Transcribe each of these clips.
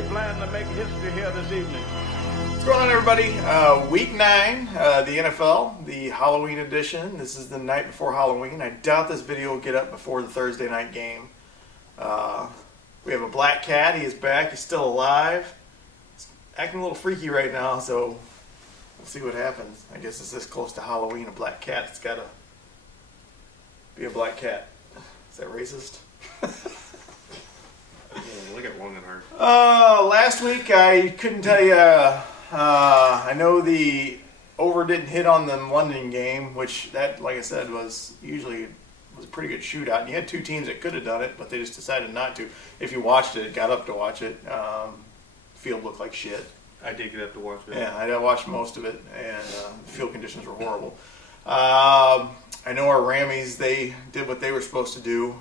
they plan to make history here this evening. What's going on, everybody? Week 9, the NFL, the Halloween edition. This is the night before Halloween. I doubt this video will get up before the Thursday night game. We have a black cat. He is back. He's still alive. He's acting a little freaky right now, so we'll see what happens. I guess it's this close to Halloween. A black cat. It's got to be a black cat. Is that racist? Yeah, look at long and hard. Last week I couldn't tell you. I know the over didn't hit on the London game, which that, like I said, was a pretty good shootout. And you had two teams that could have done it, but they just decided not to. If you watched it, got up to watch it. Field looked like shit. I did get up to watch it. Yeah, I watched most of it, and the field conditions were horrible. I know our Rammies, they did what they were supposed to do.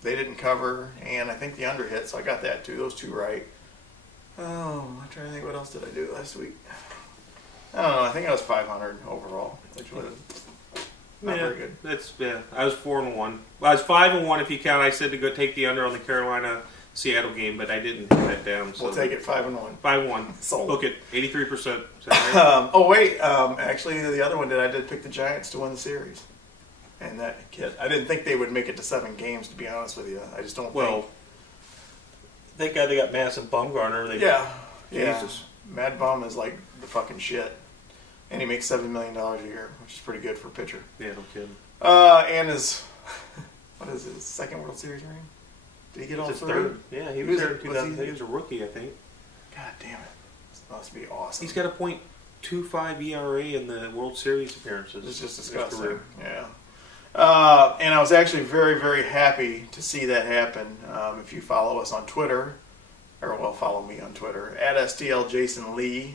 They didn't cover, and I think the under hit, so I got that too. Those two right. Oh, I'm trying to think, what else did I do last week? I don't know. I think I was 500 overall, which was not very good. I was 4-1. Well, I was 5-1 if you count. I said to go take the under on the Carolina-Seattle game, but I didn't put that down. So we'll take it 5-1. 5-1. Sold. Look at 83%. Right? Oh wait, actually the other one I did pick the Giants to win the series. And that kid, I didn't think they would make it to 7 games, to be honest with you. I just don't think. Thank God they got Madison Bumgarner. Jesus. Mad Bum is like the fucking shit. And he makes $7 million a year, which is pretty good for a pitcher. Yeah, no kidding. And his, what is his second World Series ring? Did he get all three? Third. Yeah, he was there in 2000. He was a rookie, I think. God damn it. This must be awesome. He's got a .25 ERA in the World Series appearances. It's just disgusting. Yeah. And I was actually very, very happy to see that happen. If you follow us on Twitter, follow me on Twitter, @STLJasonLee.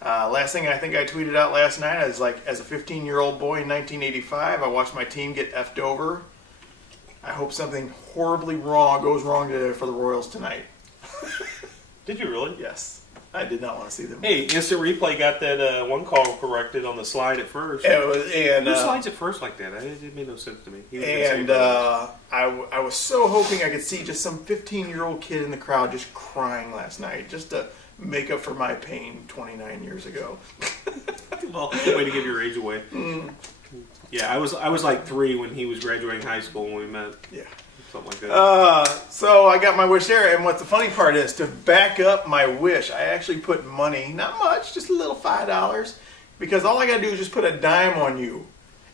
Last thing I think I tweeted out last night is, like, as a 15-year-old boy in 1985, I watched my team get effed over. I hope something horribly goes wrong for the Royals tonight. Did you really? Yes. I did not want to see them. Hey, Instant Replay got that one call corrected on the slide at first. Who slides at first like that? It made no sense to me. I was so hoping I could see just some 15-year-old kid in the crowd just crying last night, just to make up for my pain 29 years ago. Well, way to give your age away. Mm. Yeah, I was like 3 when he was graduating high school when we met. Yeah. Something like that. So I got my wish there, and what the funny part is, to back up my wish, I actually put money, not much, just a little $5, because all I got to do is just put a dime on you,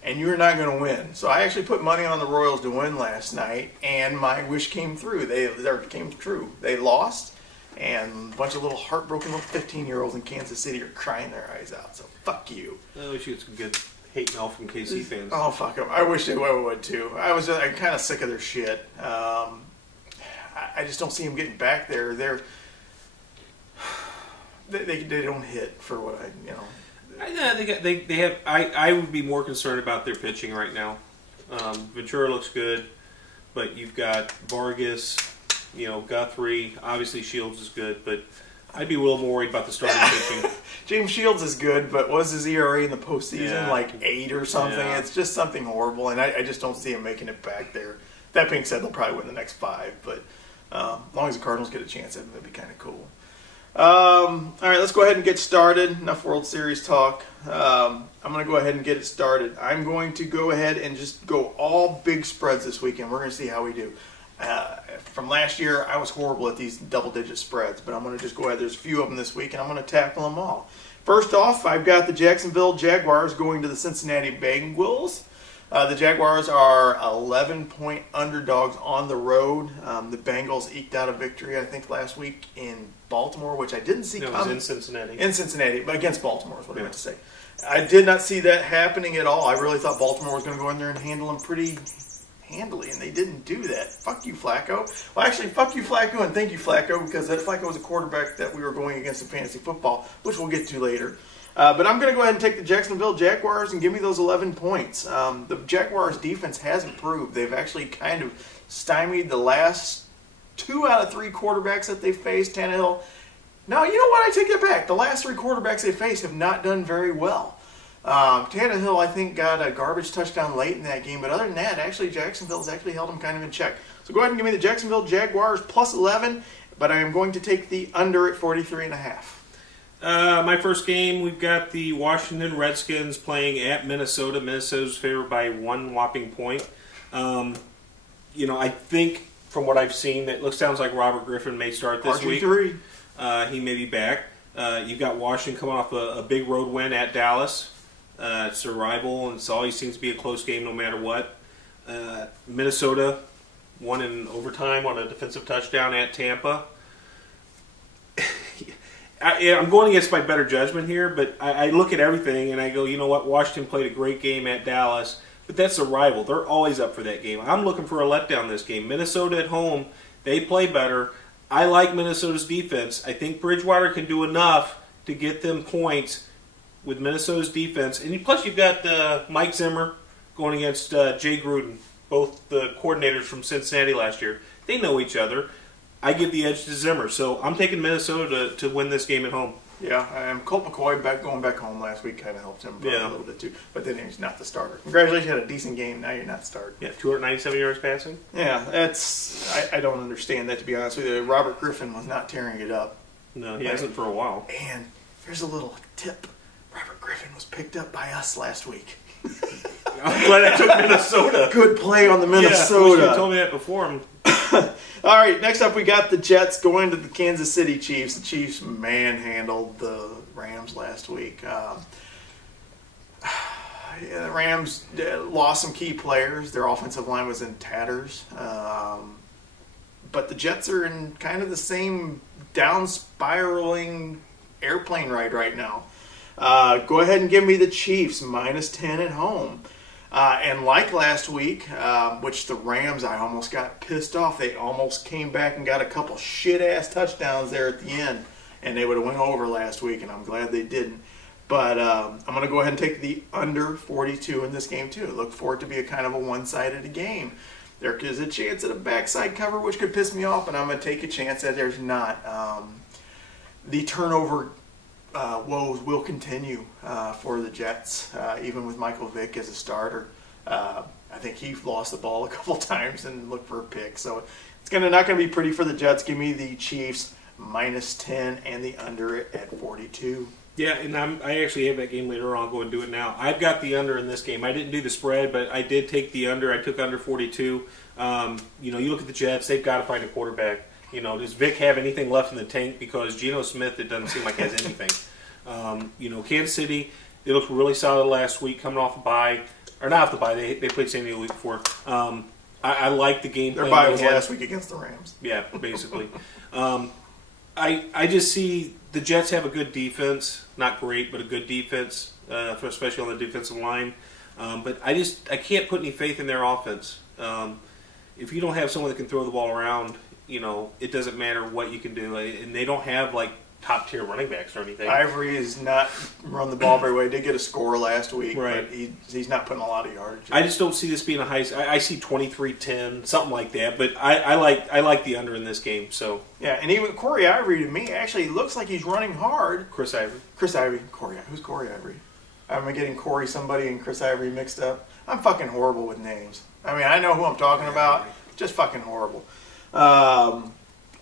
and you're not going to win. So I actually put money on the Royals to win last night, and my wish came through. Came true. They lost, and a bunch of little heartbroken little 15-year-olds in Kansas City are crying their eyes out. So fuck you. I wish you had some good hate mail from KC fans. Oh, fuck them. I wish they would, too. I'm kind of sick of their shit. I just don't see them getting back there. They don't hit for what They have. I would be more concerned about their pitching right now. Ventura looks good, but you've got Vargas, Guthrie. Obviously, Shields is good, but I'd be a little more worried about the starting pitching. James Shields is good, but was his ERA in the postseason like 8 or something? Yeah. It's just something horrible, and I just don't see him making it back there. That being said, they'll probably win the next 5, but as long as the Cardinals get a chance, that'd be kind of cool. All right, let's go ahead and get started. Enough World Series talk. I'm going to go ahead and get it started. I'm going to go ahead and just go all big spreads this weekend. We're going to see how we do. From last year, I was horrible at these double-digit spreads, but I'm going to just go ahead. There's a few of them this week, and I'm going to tackle them all. First off, I've got the Jacksonville Jaguars going to the Cincinnati Bengals. The Jaguars are 11-point underdogs on the road. The Bengals eked out a victory, I think, last week in Baltimore, which I didn't see coming. It was in Cincinnati. In Cincinnati, but against Baltimore is what I meant to say. I did not see that happening at all. I really thought Baltimore was going to go in there and handle them pretty handily, and they didn't do that. Fuck you, Flacco. Well, actually, fuck you, Flacco, and thank you, Flacco, because that Flacco was a quarterback that we were going against in fantasy football, which we'll get to later. But I'm going to go ahead and take the Jacksonville Jaguars and give me those 11 points. The Jaguars' defense has improved. They've actually kind of stymied the last 2 out of 3 quarterbacks that they faced. Tannehill. No, you know what? I take that back. The last 3 quarterbacks they faced have not done very well. Tannehill, I think, got a garbage touchdown late in that game. But other than that, actually, Jacksonville's actually held him kind of in check. So go ahead and give me the Jacksonville Jaguars plus 11. but I am going to take the under at 43.5. My first game, we've got the Washington Redskins playing at Minnesota. Minnesota's favored by 1 whopping point. I think from what I've seen, sounds like Robert Griffin may start this week. He may be back. You've got Washington coming off a big road win at Dallas. It's their rival, and it always seems to be a close game no matter what. Minnesota won in overtime on a defensive touchdown at Tampa. I'm going against my better judgment here, but I look at everything and I go, you know what? Washington played a great game at Dallas, but that's a rival. They're always up for that game. I'm looking for a letdown this game. Minnesota at home, they play better. I like Minnesota's defense. I think Bridgewater can do enough to get them points with Minnesota's defense. And plus you've got Mike Zimmer going against Jay Gruden, both the coordinators from Cincinnati last year. They know each other. I give the edge to Zimmer, so I'm taking Minnesota to win this game at home. Yeah, Colt McCoy going back home last week kind of helped him a little bit too. But then he's not the starter. Congratulations, you had a decent game. Now you're not starting. Yeah, 297 yards passing. Yeah, I don't understand that, to be honest with you. Robert Griffin was not tearing it up. No, he hasn't for a while. And here's a little tip. Robert Griffin was picked up by us last week. I'm glad I took Minnesota. Good play on the Minnesota. Yeah, wish you told me that before. All right, next up we got the Jets going to the Kansas City Chiefs. The Chiefs manhandled the Rams last week. The Rams lost some key players. Their offensive line was in tatters. But the Jets are in kind of the same down spiraling airplane ride right now. Go ahead and give me the Chiefs -10 at home. And like last week, which the Rams, I almost got pissed off. They almost came back and got a couple shit-ass touchdowns there at the end. And they would have went over last week, and I'm glad they didn't. But I'm going to go ahead and take the under 42 in this game, too. Look for it to be a kind of a one-sided game. There is a chance at a backside cover, which could piss me off, but I'm going to take a chance that there's not. The turnover woes will continue for the Jets, even with Michael Vick as a starter. I think he lost the ball a couple times and looked for a pick. So it's not going to be pretty for the Jets. Give me the Chiefs -10 and the under at 42. Yeah, and I actually have that game later on. I'll go and do it now. I've got the under in this game. I didn't do the spread, but I did take the under. I took under 42. You look at the Jets. They've got to find a quarterback. Does Vic have anything left in the tank? Because Geno Smith, it doesn't seem like has anything. Kansas City, they looked really solid last week, coming off a bye. Or not off the bye. They played San Diego the week before. I like the game plan. Their bye was last week against the Rams. Yeah, basically. I just see the Jets have a good defense. Not great, but a good defense, especially on the defensive line. But I can't put any faith in their offense. If you don't have someone that can throw the ball around, it doesn't matter what you can do. And they don't have, top-tier running backs or anything. Ivory has not run the ball very well. He did get a score last week, right. But he's not putting a lot of yardage. I just don't see this being a high. I see 23-10, something like that. But I like the under in this game. So yeah, and even Corey Ivory to me actually looks like he's running hard. Chris Ivory. Who's Corey Ivory? Am I getting Corey somebody and Chris Ivory mixed up? I'm fucking horrible with names. I mean, I know who I'm talking about. Just fucking horrible.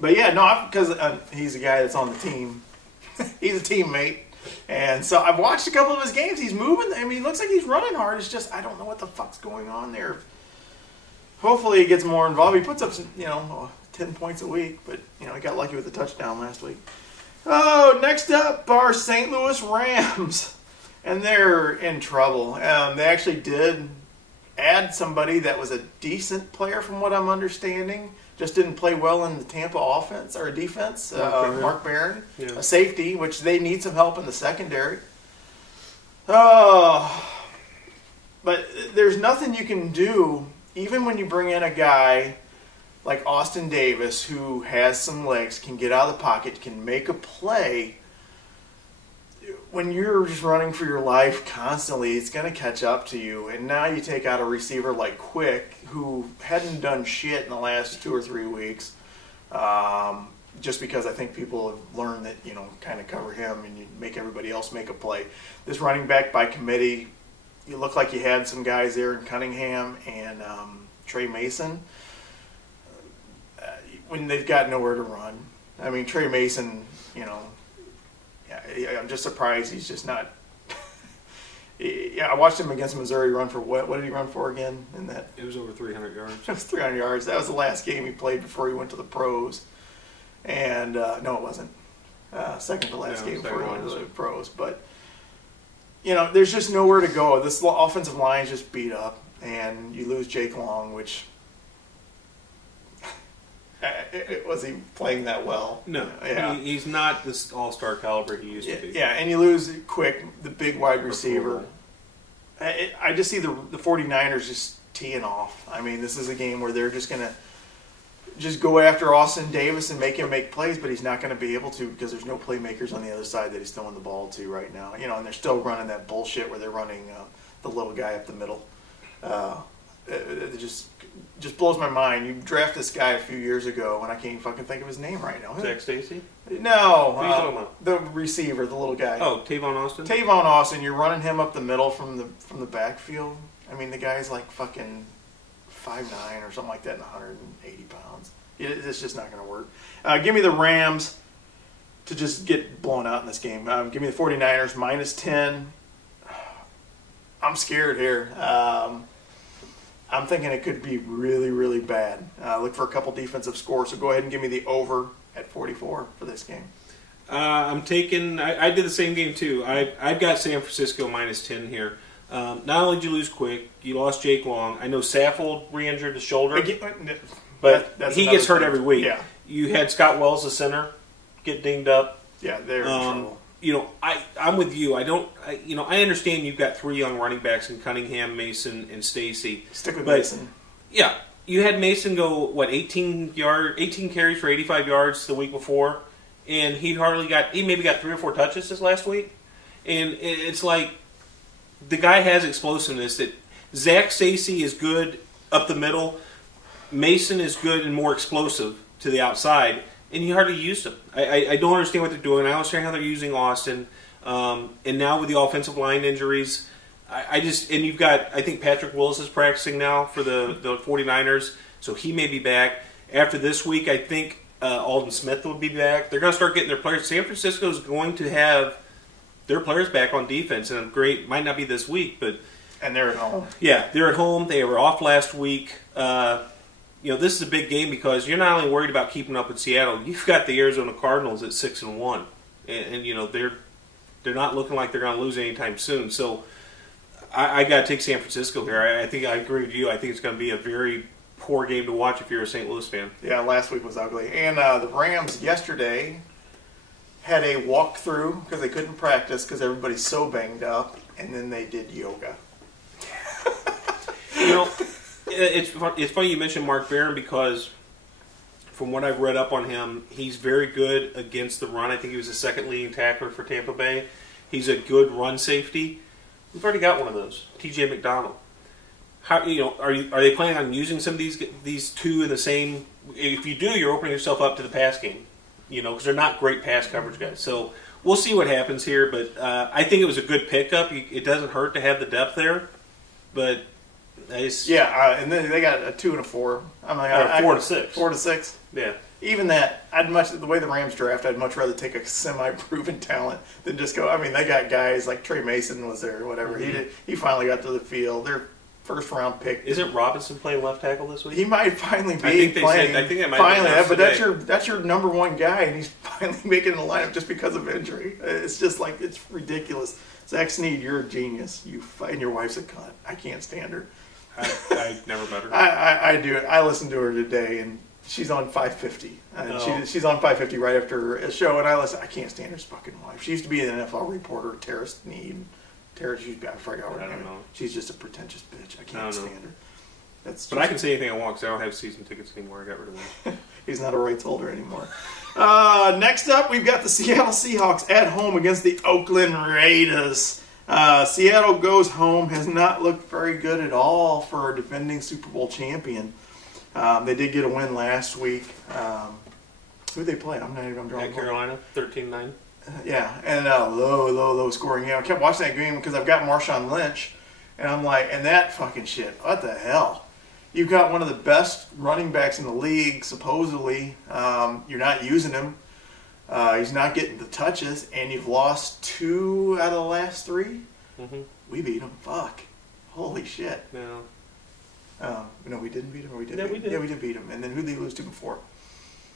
But yeah, no, because he's a guy that's on the team. He's a teammate. And so I've watched a couple of his games. He's moving. I mean, he looks like he's running hard. It's just, I don't know what the fuck's going on there. Hopefully he gets more involved. He puts up, 10 points a week. But, he got lucky with the touchdown last week. Oh, next up are St. Louis Rams. And they're in trouble. They actually did add somebody that was a decent player from what I'm understanding. Just didn't play well in the Tampa offense or defense. Mark Barron, a safety, which they need some help in the secondary. Oh, but there's nothing you can do, even when you bring in a guy like Austin Davis, who has some legs, can get out of the pocket, can make a play. When you're just running for your life constantly, it's going to catch up to you. And now you take out a receiver like Quick, who hadn't done shit in the last 2 or 3 weeks, just because I think people have learned that, kind of cover him and you make everybody else make a play. This running back by committee, you look like you had some guys there in Cunningham and Trey Mason. When they've got nowhere to run, I mean, Trey Mason, I'm just surprised he's just not. Yeah, I watched him against Missouri run for what? What did he run for again? In that, it was over 300 yards. It was 300 yards. That was the last game he played before he went to the pros. And no, it wasn't. Second to last game before he went to the pros. But there's just nowhere to go. This offensive line is just beat up, and you lose Jake Long, which. Was he playing that well? No. Yeah. He's not this all-star caliber he used to be. Yeah, and you lose Quick, the big wide receiver. I just see the 49ers just teeing off. I mean, this is a game where they're just going to just go after Austin Davis and make him make plays, but he's not going to be able to because there's no playmakers on the other side that he's throwing the ball to right now. And they're still running that bullshit where they're running the little guy up the middle. It just blows my mind. You draft this guy a few years ago, and I can't even fucking think of his name right now. Zach Stacy? No. Who are you talking about? The receiver, the little guy. Oh, Tavon Austin? Tavon Austin. You're running him up the middle from the backfield. I mean, the guy's like fucking 5'9" or something like that and 180 pounds. It's just not going to work. Give me the Rams to just get blown out in this game. Give me the 49ers minus 10. I'm scared here. I'm thinking it could be really, really bad. Look for a couple defensive scores. So go ahead and give me the over at 44 for this game. I'm taking. I did the same game too. I've got San Francisco minus 10 here. Not only did you lose Quick, you lost Jake Long. I know Saffold re-injured his shoulder, but he gets hurt every week. Yeah. You had Scott Wells, the center, get dinged up. Yeah, they're in trouble. I'm with you. I understand you've got three young running backs in Cunningham, Mason, and Stacy. Stick with Mason. Yeah, you had Mason go 18 carries for 85 yards the week before, and he maybe got 3 or 4 touches this last week, and it's like the guy has explosiveness. That Zach Stacy is good up the middle, Mason is good and more explosive to the outside. And you hardly used him. I don't understand what they're doing. I don't understand how they're using Austin. And now with the offensive line injuries, and you've got, I think Patrick Willis is practicing now for the 49ers, so he may be back. After this week, I think Alden Smith will be back. They're going to start getting their players. San Francisco is going to have their players back on defense, and great, might not be this week, but... And they're at home. Yeah, they're at home. They were off last week. This is a big game because you're not only worried about keeping up with Seattle, you've got the Arizona Cardinals at 6-1, and they're not looking like they're going to lose anytime soon. So I got to take San Francisco here. I think I agree with you. I think it's going to be a very poor game to watch if you're a St. Louis fan. Yeah, last week was ugly, and the Rams yesterday had a walkthrough because they couldn't practice because everybody's so banged up, and then they did yoga. It's funny you mentioned Mark Barron because from what I've read up on him, he's very good against the run. I think he was the second leading tackler for Tampa Bay. He's a good run safety. We've already got one of those, T.J. McDonald. How are they planning on using some of these two in the same? If you do, you're opening yourself up to the pass game. Because they're not great pass coverage guys. So we'll see what happens here. But I think it was a good pickup. It doesn't hurt to have the depth there, but. And then they got a 2 and a 4. I'm like 4 to 6. 4 to 6. Yeah. Even that, the way the Rams draft, I'd much rather take a semi-proven talent than just go. I mean, they got guys like Trey Mason was there, or whatever. Mm-hmm. He finally got to the field. Their first-round pick. Isn't Robinson playing left tackle this week? He might finally be playing. I think that might finally, be but that's your number one guy, and he's finally making the lineup just because of injury. It's just like it's ridiculous. Zach Snead, you're a genius. And your wife's a cunt. I can't stand her. I never met her. I do it. I listened to her today, and she's on 550. She's on 550 right after a show, and I can't stand her fucking wife. She used to be an NFL reporter, Tara Snead. I forgot her name. She's just a pretentious bitch. I can't stand her. But I can say anything I want because I don't have season tickets anymore. I got rid of them. He's not a rights holder anymore. Next up, we've got the Seattle Seahawks at home against the Oakland Raiders. Seattle goes home, has not looked very good at all for a defending Super Bowl champion. They did get a win last week. Who did they play? I'm drawing. At Carolina, 13-9. Yeah, and low scoring. I kept watching that game because I've got Marshawn Lynch, and I'm like, and that fucking shit. What the hell? You've got one of the best running backs in the league, supposedly. You're not using him. He's not getting the touches, and you've lost 2 out of the last 3. Mm-hmm. We beat him. Fuck. Holy shit. No. No, we didn't beat him, or we did. Yeah, we did. Yeah, we did beat him. And then who did they lose to before?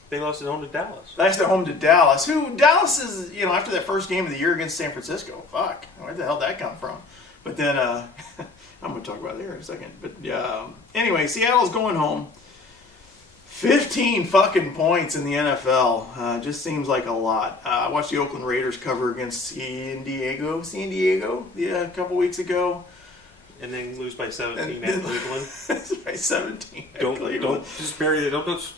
They lost at home to Dallas. Last at home to Dallas. Dallas is, after that first game of the year against San Francisco. Fuck. Where the hell did that come from? But then, I'm going to talk about it here in a second. But anyway, Seattle's going home. 15 fucking points in the NFL. Just seems like a lot. I watched the Oakland Raiders cover against San Diego a couple weeks ago. And then lose by 17 at Cleveland. By 17 at Don't just bury it. Don't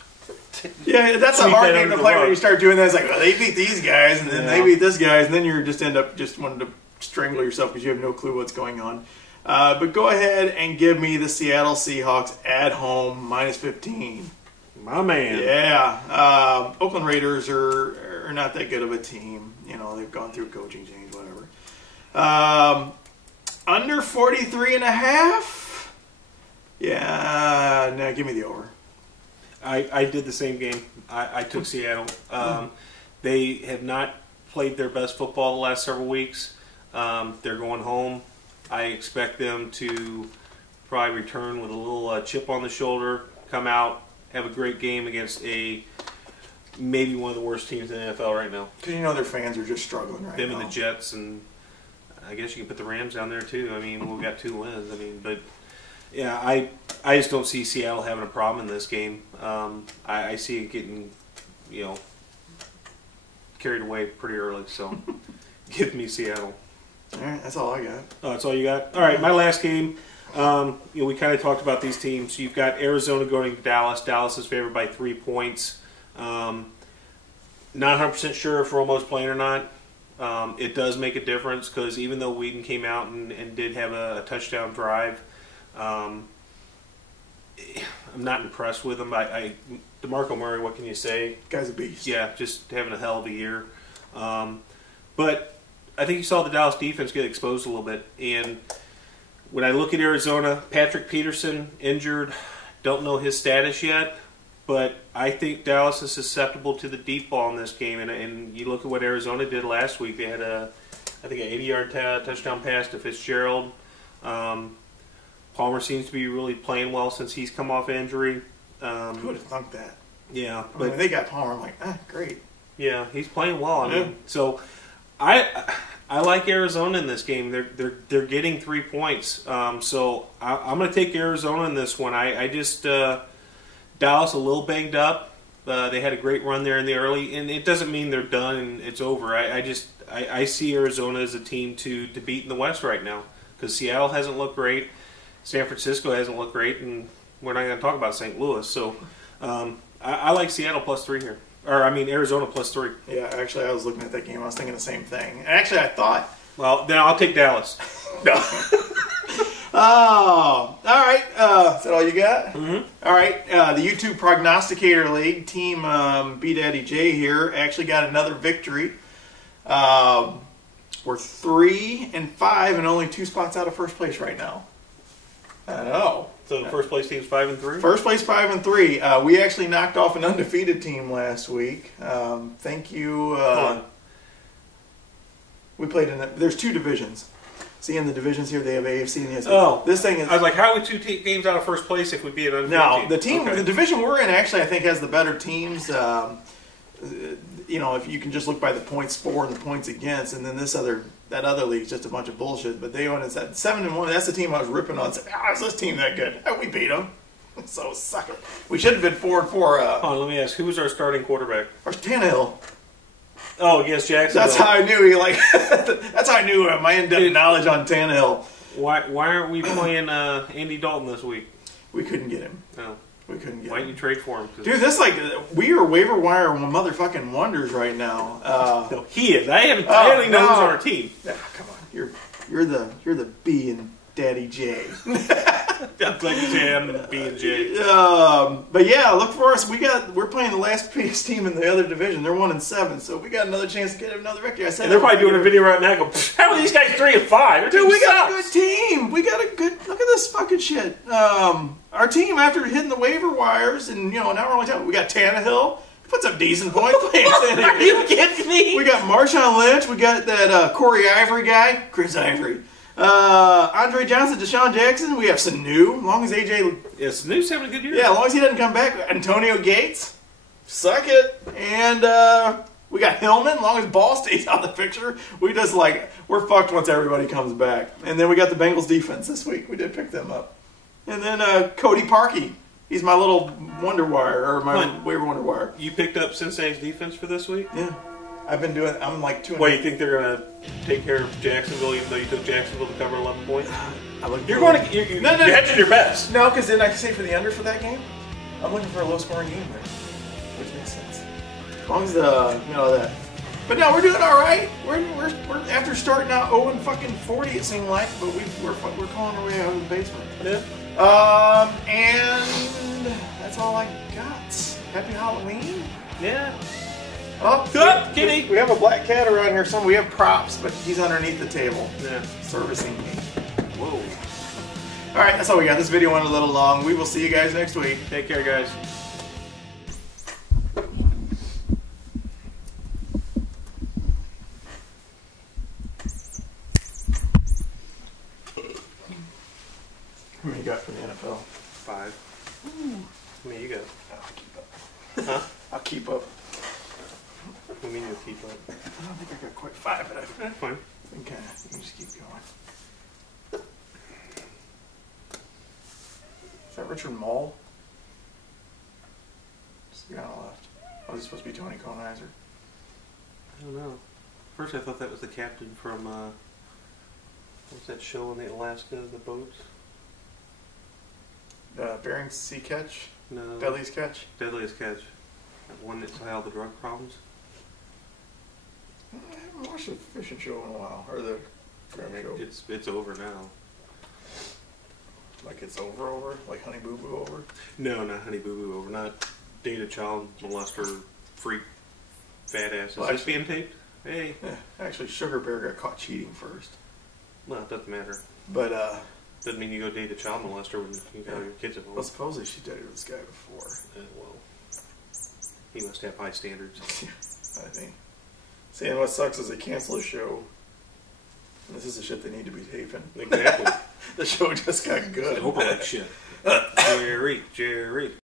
yeah, that's a hard game to play when you start doing that. It's like, well, they beat these guys, and then they beat this guys, and then you just end up just wanting to strangle yourself because you have no clue what's going on. But go ahead and give me the Seattle Seahawks at home, minus 15. My man. Yeah. Oakland Raiders are not that good of a team. They've gone through coaching change, whatever. Under 43.5? Yeah, no, give me the over. I did the same game. I took Seattle. They have not played their best football the last several weeks. They're going home. I expect them to probably return with a little chip on the shoulder, come out, have a great game against maybe one of the worst teams in the NFL right now. Because their fans are just struggling right now. Them and the Jets, and I guess you can put the Rams down there too. I mean, we've got 2 wins. But yeah, I just don't see Seattle having a problem in this game. I see it getting, carried away pretty early. So give me Seattle. All right, that's all I got. Oh, that's all you got? All right, my last game. We kind of talked about these teams. You've got Arizona going to Dallas. Dallas is favored by 3 points. Not 100% sure if Romo's playing or not. It does make a difference because even though Whedon came out and did have a touchdown drive, I'm not impressed with him. DeMarco Murray, what can you say? Guy's a beast. Yeah, just having a hell of a year. But I think you saw the Dallas defense get exposed a little bit. And when I look at Arizona, Patrick Peterson injured, don't know his status yet. But I think Dallas is susceptible to the deep ball in this game. And you look at what Arizona did last week. They had an 80-yard touchdown pass to Fitzgerald. Palmer seems to be really playing well since he's come off injury. Who would have thunk that? Yeah. But when they got Palmer, I'm like, great. Yeah, he's playing well. I mean, so I like Arizona in this game. They're getting 3 points. So I'm going to take Arizona in this one. I just Dallas a little banged up. They had a great run there in the early, and it doesn't mean they're done and it's over. I see Arizona as a team to beat in the West right now because Seattle hasn't looked great, San Francisco hasn't looked great, and we're not going to talk about St. Louis. So I like Seattle plus 3 here. Arizona plus 3. Yeah, actually, I was looking at that game. I was thinking the same thing. And actually, I thought... Well, then I'll take Dallas. No. Oh, all right. Is that all you got? Mm-hmm. All right. The YouTube Prognosticator League team, B Daddy J here, actually got another victory. We're 3-5 and only 2 spots out of first place right now. I know. So the first place team's 5-3? First place 5-3. We actually knocked off an undefeated team last week. Thank you. We played there's 2 divisions. See, in the divisions here, they have AFC and ESC. Oh. This thing is... I was like, how are we 2 games out of first place if we beat an undefeated team? The division we're in actually, I think, has the better teams. If you can just look by the points for and the points against, and then that other league's just a bunch of bullshit. But they own it at 7-1. That's the team I was ripping on. Said, is this team that good? We beat them. So suck it. We should have been 4-4. Hold on, let me ask. Who was our starting quarterback? Our Tannehill. Oh, against Jacksonville. That's how I knew that's how I knew my in-depth knowledge on Tannehill. Why aren't we playing Andy Dalton this week? We couldn't get him. No. We couldn't get Why him. didn't you trade for him? Dude, we are waiver wire motherfucking wonders right now. No, he is. I don't even know who's on our team. Yeah, come on. You're the B in Daddy J. That's like you say, I'm the B and J. But yeah, look for us. We're playing the last place team in the other division. They're 1-7, so we got another chance to get another victory. I said and they're probably doing a video right now. Go, how are these guys 3-5? Dude, we got a good team. We got a good. Look at this fucking shit. Our team, after hitting the waiver wires, and now we're only talking. We got Tannehill, Put some decent point plans in Are here. you kidding me? We got Marshawn Lynch. We got that Corey Ivory guy, Chris Ivory. Andre Johnson, Deshaun Jackson. We have Sanu. As long as AJ... Yeah, Sanu's having a good year. Yeah, as long as he doesn't come back. Antonio Gates. Suck it. And we got Hillman. As long as Ball stays out of the picture, we just we're fucked once everybody comes back. And then we got the Bengals defense this week. We did pick them up. And then Cody Parkey. He's my little wonder wire, or my waiver wonder wire. You picked up Cincinnati's defense for this week? Yeah. I've been doing, I'm like 2.5. Wait, you think they're going to take care of Jacksonville even though you took Jacksonville to cover 11 points? You're hedging your bets. No, because didn't I say for the under for that game? I'm looking for a low-scoring game there, which makes sense. As long as that. But no, we're doing all right. We're after starting out 0-40 it seemed like, but we're calling our way out of the basement. Yeah. And that's all I got. Happy Halloween. Yeah. Oh, kitty. We have a black cat around here. We have props, but he's underneath the table. Yeah. Servicing me. Whoa. All right, that's all we got. This video went a little long. We will see you guys next week. Take care, guys. What do you got for the NFL? 5. How many you got? I'll keep up. Huh? I'll keep up. What do you mean you'll keep up? I don't think I got quite 5, but I Fine. think you can just keep going. Is that Richard Moll? Just the guy on the left. Oh, this is supposed to be Tony Kornheiser. I don't know. First I thought that was the captain from, what's that show on the Alaska, the boats? Bering Sea Catch? No. Deadliest Catch? Deadliest Catch. That one that's had all the drug problems. I haven't watched the fishing show in a while. Or the crab show. It's over now. Like it's over? Like Honey Boo Boo over? No, not Honey Boo Boo over. Not date a child molester, freak, fat ass. Is this being taped? Hey. Yeah, actually, Sugar Bear got caught cheating first. Well, it doesn't matter. But, doesn't mean you go date a child molester when you got all your kids at home. well, supposedly she dated this guy before. Well, he must have high standards. I think. See, and what sucks is they cancel a show. And this is the shit they need to be taping. Exactly. The show just got good. Oprah like shit. Jerry.